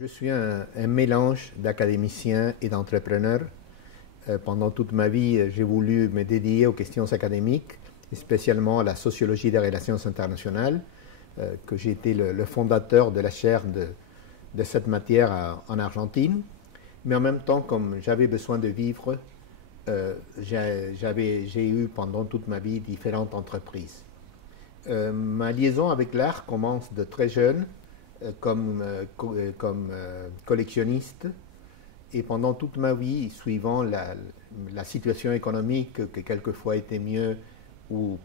Je suis un mélange d'académicien et d'entrepreneur. Pendant toute ma vie, j'ai voulu me dédier aux questions académiques, et spécialement à la sociologie des relations internationales, que j'ai été le fondateur de la chaire de cette matière en Argentine. Mais en même temps, comme j'avais besoin de vivre, j'ai eu pendant toute ma vie différentes entreprises. Ma liaison avec l'art commence de très jeune comme collectionniste, et pendant toute ma vie, suivant la situation économique qui quelquefois était mieux ou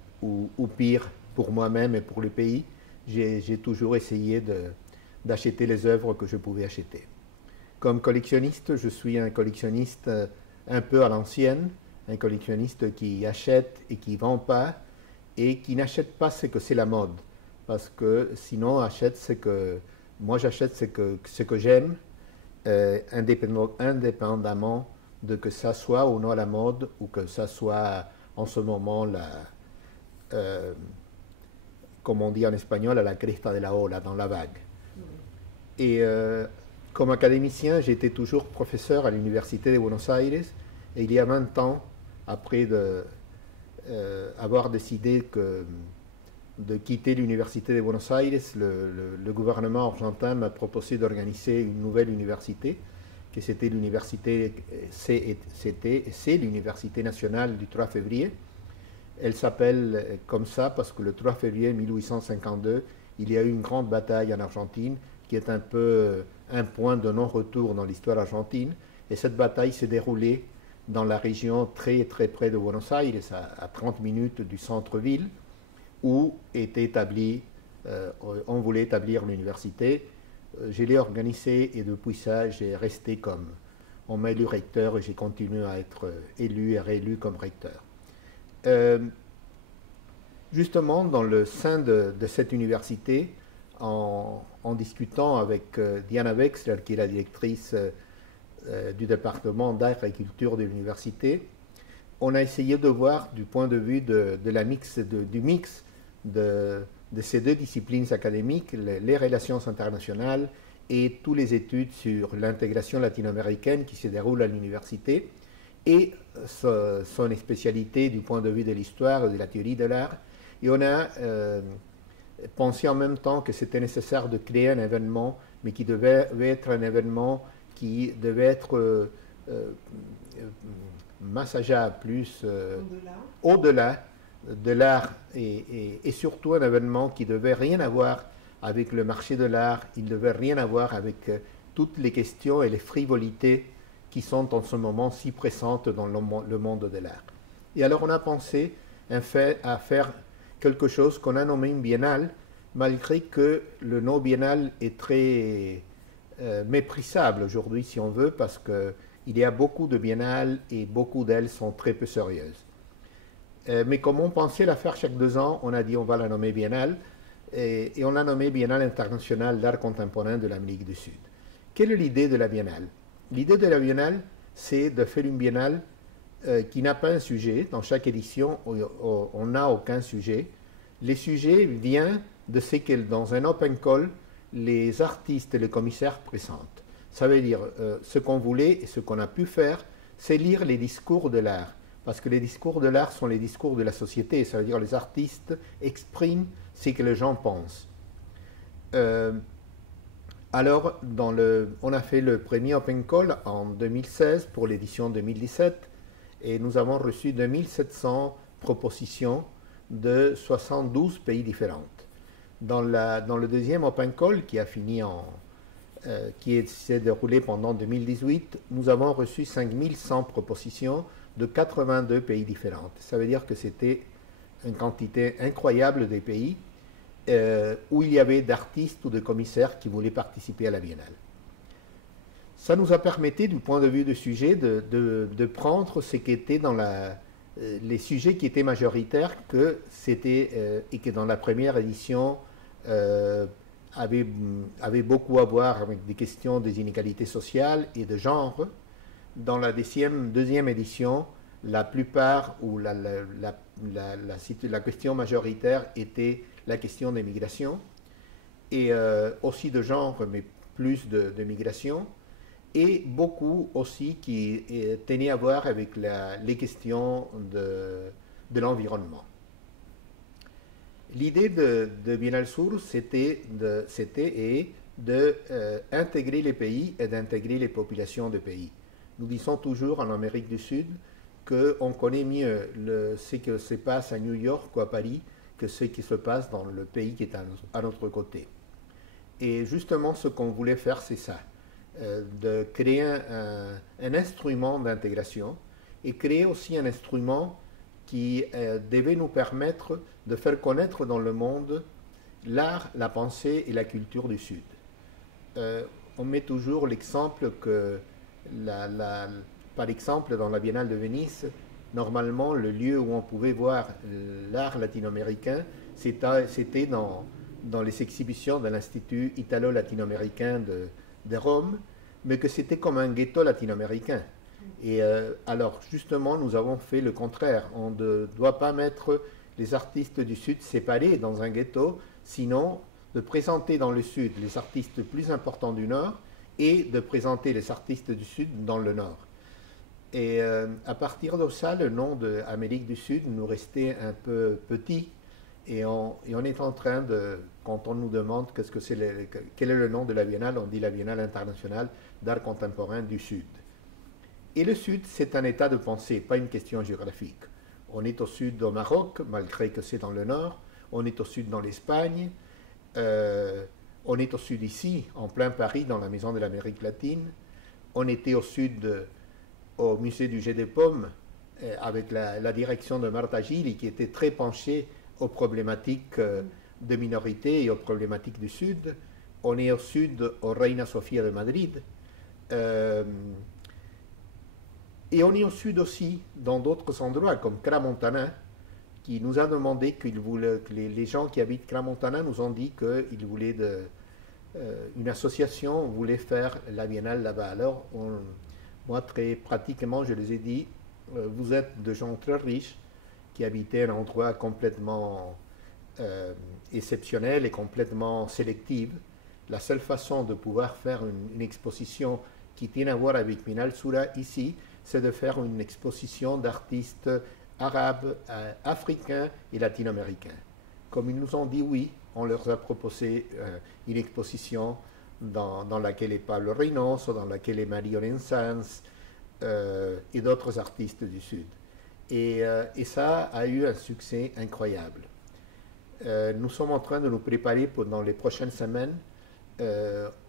pire pour moi-même et pour le pays, j'ai toujours essayé d'acheter les œuvres que je pouvais acheter. Comme collectionniste, je suis un collectionniste un peu à l'ancienne, un collectionniste qui achète et qui ne vend pas, et qui n'achète pas ce que c'est la mode, parce que sinon moi j'achète ce que j'aime, indépendamment de que ça soit ou non à la mode, ou que ça soit en ce moment comme on dit en espagnol, à la cresta de la ola, dans la vague. Et comme académicien, j'étais toujours professeur à l'Université de Buenos Aires, et il y a 20 ans, après avoir décidé de quitter l'Université de Buenos Aires, le gouvernement argentin m'a proposé d'organiser une nouvelle université, que c'était c'est l'Université nationale du 3 février. Elle s'appelle comme ça parce que le 3 février 1852, il y a eu une grande bataille en Argentine qui est un peu un point de non-retour dans l'histoire argentine. Et cette bataille s'est déroulée dans la région très très près de Buenos Aires, à 30 minutes du centre-ville, où était on voulait établir l'université. Je l'ai organisée et depuis ça, j'ai resté comme on m'a élu recteur et j'ai continué à être élu et réélu comme recteur. Justement, dans le sein de cette université, en discutant avec Diana Wexler, qui est la directrice du département d'art et culture de l'université, on a essayé de voir du point de vue du mix de ces deux disciplines académiques, les relations internationales et toutes les études sur l'intégration latino-américaine qui se déroulent à l'université, et son spécialité du point de vue de l'histoire et de la théorie de l'art. Et on a pensé en même temps que c'était nécessaire de créer un événement, mais qui devait être un événement qui devait être massageable plus au-delà de l'art, et surtout un événement qui devait rien avoir avec le marché de l'art, il ne devait rien avoir avec toutes les questions et les frivolités qui sont en ce moment si pressantes dans le monde de l'art. Et alors on a pensé à faire quelque chose qu'on a nommé une biennale, malgré que le nom biennale est très méprisable aujourd'hui, si on veut, parce qu'il y a beaucoup de biennales et beaucoup d'elles sont très peu sérieuses. Mais comme on pensait la faire chaque 2 ans, on a dit on va la nommer biennale, et on l'a nommée Biennale internationale d'art contemporain de l'Amérique du Sud. Quelle est l'idée de la biennale? L'idée de la biennale, c'est de faire une biennale qui n'a pas un sujet. Dans chaque édition, on n'a aucun sujet. Les sujets viennent de ce que dans un open call, les artistes et les commissaires présentent. Ça veut dire, ce qu'on voulait et ce qu'on a pu faire, c'est lire les discours de l'art. Parce que les discours de l'art sont les discours de la société. Ça veut dire les artistes expriment ce que les gens pensent. Alors, on a fait le premier Open Call en 2016 pour l'édition 2017, et nous avons reçu 2700 propositions de 72 pays différents. Dans le deuxième Open Call qui s'est déroulé pendant 2018, nous avons reçu 5100 propositions de 82 pays différents. Ça veut dire que c'était une quantité incroyable de pays où il y avait d'artistes ou de commissaires qui voulaient participer à la biennale. Ça nous a permis, du point de vue du sujet, de prendre ce qui était dans les sujets qui étaient majoritaires, et que dans la première édition avaient beaucoup à voir avec des questions des inégalités sociales et de genre. Dans la deuxième édition, la plupart ou la question majoritaire était la question des migrations et aussi de genre, mais plus de migration, et beaucoup aussi qui tenaient à voir avec les questions de l'environnement. L'idée de Biennale Sur, c'était d'intégrer les pays et d'intégrer les populations des pays. Nous disons toujours en Amérique du Sud qu'on connaît mieux ce qui se passe à New York ou à Paris que ce qui se passe dans le pays qui est à notre côté. Et justement, ce qu'on voulait faire, c'est ça, de créer un instrument d'intégration et créer aussi un instrument qui devait nous permettre de faire connaître dans le monde l'art, la pensée et la culture du Sud. On met toujours l'exemple que, par exemple, dans la Biennale de Venise, normalement, le lieu où on pouvait voir l'art latino-américain, c'était dans les exhibitions de l'Institut italo-latino-américain de Rome, mais que c'était comme un ghetto latino-américain. Et alors, justement, nous avons fait le contraire. On ne doit pas mettre les artistes du Sud séparés dans un ghetto, sinon de présenter dans le Sud les artistes plus importants du Nord et de présenter les artistes du Sud dans le Nord. Et à partir de ça, le nom d'Amérique du Sud nous restait un peu petit. Et on est en train de, quand on nous demande quel est le nom de la Biennale, on dit la Biennale internationale d'art contemporain du Sud. Et le Sud, c'est un état de pensée, pas une question géographique. On est au Sud au Maroc, malgré que c'est dans le Nord. On est au Sud dans l'Espagne. On est au Sud ici, en plein Paris, dans la Maison de l'Amérique latine. On était au Sud au musée du Jet des Pommes, avec la direction de Marta Gili, qui était très penchée aux problématiques de minorité et aux problématiques du Sud. On est au Sud, au Reina Sofía de Madrid. Et on est au Sud aussi, dans d'autres endroits, comme Crans-Montana, qui nous a demandé que les gens qui habitent Crans-Montana nous ont dit qu'ils voulaient une association voulait faire la Biennale là-bas. Alors, moi, très pratiquement, je les ai dit, vous êtes des gens très riches qui habitaient un endroit complètement exceptionnel et complètement sélectif. La seule façon de pouvoir faire une exposition qui tienne à voir avec Biennale Sura ici, c'est de faire une exposition d'artistes arabes, africains et latino-américains. Comme ils nous ont dit oui, on leur a proposé une exposition dans laquelle est Pablo Reynoso, dans laquelle est Marie-Hélène Sanz et d'autres artistes du Sud. Et ça a eu un succès incroyable. Nous sommes en train de nous préparer dans les prochaines semaines.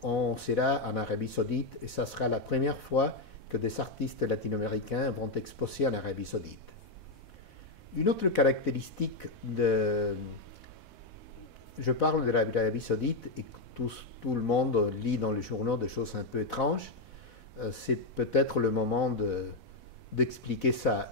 On sera en Arabie Saoudite et ça sera la première fois que des artistes latino-américains vont exposer en Arabie Saoudite. Une autre caractéristique je parle de l'Arabie Saoudite et tout le monde lit dans les journaux des choses un peu étranges. C'est peut-être le moment d'expliquer ça.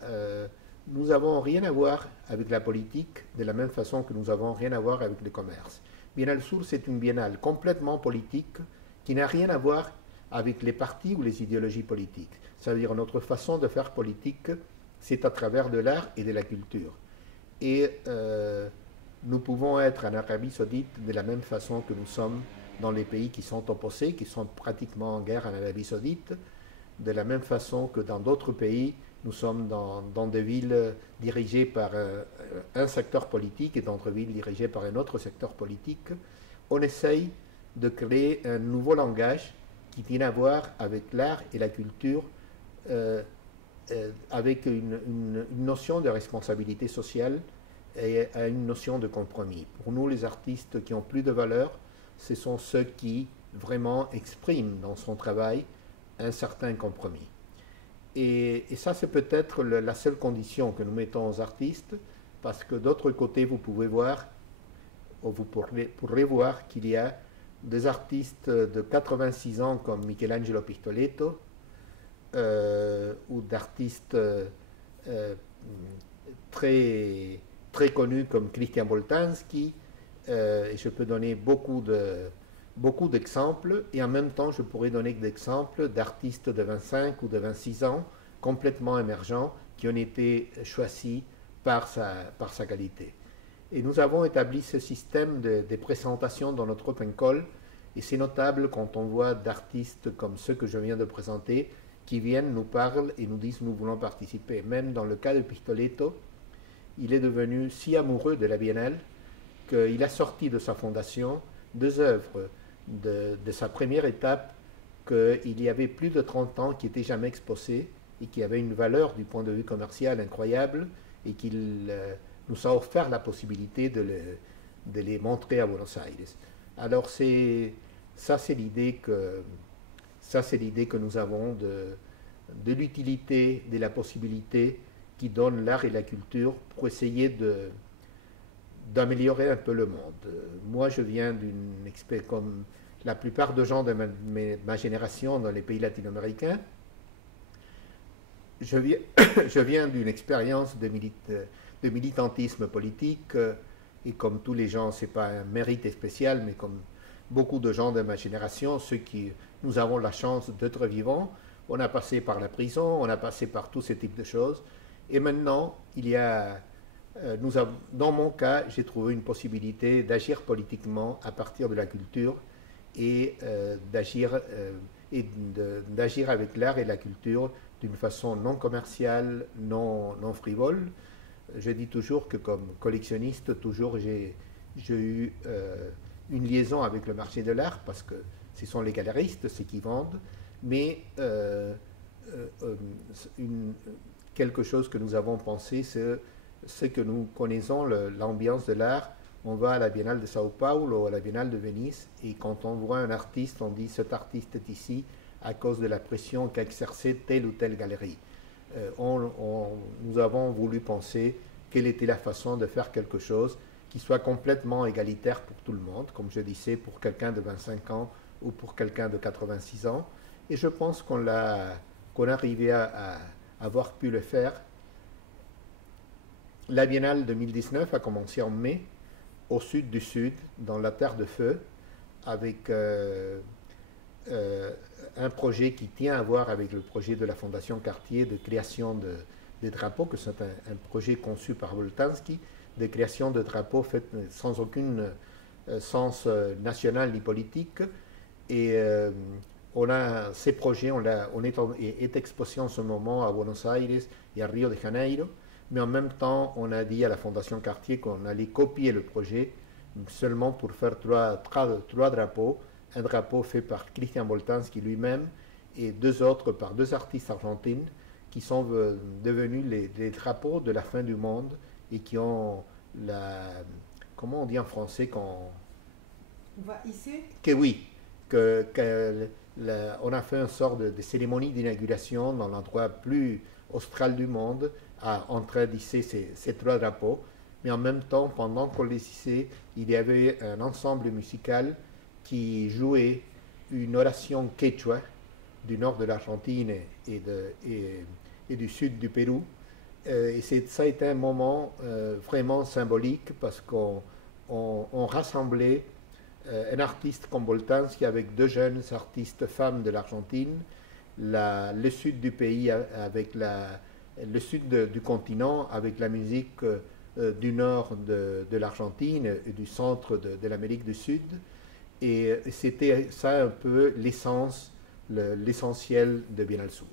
Nous n'avons rien à voir avec la politique de la même façon que nous n'avons rien à voir avec le commerce. Biennale Sur, c'est une biennale complètement politique qui n'a rien à voir avec les partis ou les idéologies politiques. Ça veut dire notre façon de faire politique, c'est à travers de l'art et de la culture. Et nous pouvons être en Arabie Saoudite de la même façon que nous sommes dans les pays qui sont opposés, qui sont pratiquement en guerre en Arabie Saoudite, de la même façon que dans d'autres pays, nous sommes dans des villes dirigées par un secteur politique et d'autres villes dirigées par un autre secteur politique. On essaye de créer un nouveau langage qui tient à voir avec l'art et la culture, avec une notion de responsabilité sociale et une notion de compromis. Pour nous, les artistes qui ont plus de valeur, ce sont ceux qui vraiment expriment dans son travail un certain compromis. Et ça, c'est peut-être la seule condition que nous mettons aux artistes, parce que d'autre côté, vous pouvez voir, ou vous pourrez voir qu'il y a des artistes de 86 ans comme Michelangelo Pistoletto, ou d'artistes très, très connus comme Christian Boltanski, et je peux donner beaucoup d'exemples, et en même temps je pourrais donner des exemples d'artistes de 25 ou de 26 ans complètement émergents qui ont été choisis par sa qualité. Et nous avons établi ce système de présentation dans notre open call Et c'est notable quand on voit d'artistes comme ceux que je viens de présenter qui viennent, nous parlent et nous disent nous voulons participer. Même dans le cas de Pistoletto, il est devenu si amoureux de la Biennale qu'il a sorti de sa fondation 2 œuvres de sa première étape qu'il y avait plus de 30 ans qui n'étaient jamais exposées et qui avaient une valeur du point de vue commercial incroyable et qu'il nous a offert la possibilité de les montrer à Buenos Aires. Alors ça c'est l'idée que nous avons de l'utilité, de la possibilité qui donne l'art et la culture pour essayer d'améliorer un peu le monde. Moi, je viens comme la plupart des gens de ma génération dans les pays latino-américains, je viens d'une expérience de militantisme politique, et comme tous les gens, ce n'est pas un mérite spécial, mais comme beaucoup de gens de ma génération, ceux qui nous avons la chance d'être vivants, on a passé par la prison, on a passé par tous ces types de choses, et maintenant, dans mon cas, j'ai trouvé une possibilité d'agir politiquement à partir de la culture et d'agir avec l'art et la culture d'une façon non commerciale, non frivole. Je dis toujours que comme collectionniste, toujours j'ai eu une liaison avec le marché de l'art parce que ce sont les galeristes, ceux qui vendent, mais quelque chose que nous avons pensé, c'est que nous connaissons l'ambiance de l'art. On va à la Biennale de Sao Paulo, à la Biennale de Venise, et quand on voit un artiste, on dit cet artiste est ici à cause de la pression qu'a exercée telle ou telle galerie. Nous avons voulu penser quelle était la façon de faire quelque chose qui soit complètement égalitaire pour tout le monde, comme je disais, pour quelqu'un de 25 ans ou pour quelqu'un de 86 ans. Et je pense qu'on a arrivé à avoir pu le faire. La Biennale 2019 a commencé en mai, au sud du Sud, dans la Terre de Feu, avec un projet qui tient à voir avec le projet de la Fondation Cartier de création de drapeaux, que c'est un projet conçu par Boltanski, de création de drapeaux faits sans aucun sens national ni politique. Et on a ces projets, on est exposé en ce moment à Buenos Aires et à Rio de Janeiro, mais en même temps, on a dit à la Fondation Cartier qu'on allait copier le projet seulement pour faire trois drapeaux. Un drapeau fait par Christian Boltanski lui-même et 2 autres par 2 artistes argentines qui sont devenus les drapeaux de la fin du monde et qui ont comment on dit en français quand... On va hisser? Que oui, on a fait une sorte de cérémonie d'inauguration dans l'endroit plus austral du monde en train d'hisser ces 3 drapeaux. Mais en même temps, pendant qu'on les hissait, il y avait un ensemble musical qui jouait une oration quechua du nord de l'Argentine et du sud du Pérou. Et ça a été un moment vraiment symbolique parce qu'on rassemblait un artiste comme Boltanski avec 2 jeunes artistes femmes de l'Argentine, le sud du pays avec le sud du continent avec la musique du nord de l'Argentine et du centre de l'Amérique du Sud. Et c'était ça un peu l'essentiel de Biennale Sur.